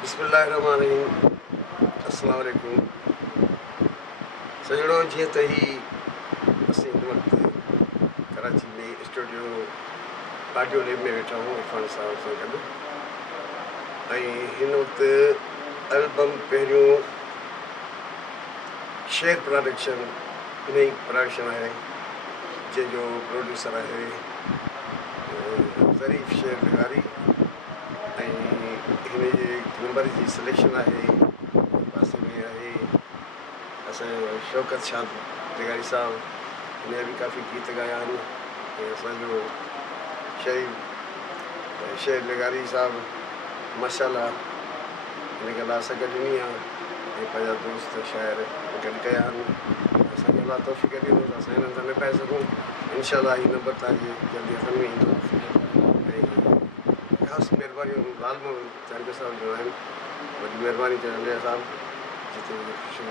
बिस्मिल्लाहिर्रहमानिर्रहीम। अस्सलाम वालेकुम। सजणो जीअं त ही असीं हिन वक़्तु कराची में स्टूडियो ऑडियो लैब में वेठा आहियूं इरफान साहब सां गॾु ऐं हिन वक़्तु अलबम पहिरियों शेर प्रोडक्शन इन ई प्रोडक्शन आहे जंहिंजो प्रोड्यूसर आहे ظريف शेर लघारी ऐं हिन जे नंबर जी सिलेक्शन आहे पासे में आहे असांजो शौकत शाद लघारी साहब। हिन जा बि काफ़ी गीत ॻाया आहिनि ऐं असांजो शेर लघारी साहब माशाल्लाह हिन ॻाल्हि असां गॾु ॾिनी आहे ऐं पंहिंजा दोस्त शाइर गॾु कया आहिनि। असांखे अलाह तौफ़ीक़ ॾींदो त असां हिननि सां न पाए सघूं। इनशाला हीउ नंबर तव्हांजे जल्दी हथनि में ईंदो ऐं ख़ासि महिरबानी लाल मोहन चांडे साहब जो आहिनि। वॾी महिरबानी चवंदे साहब जिते ख़ुशी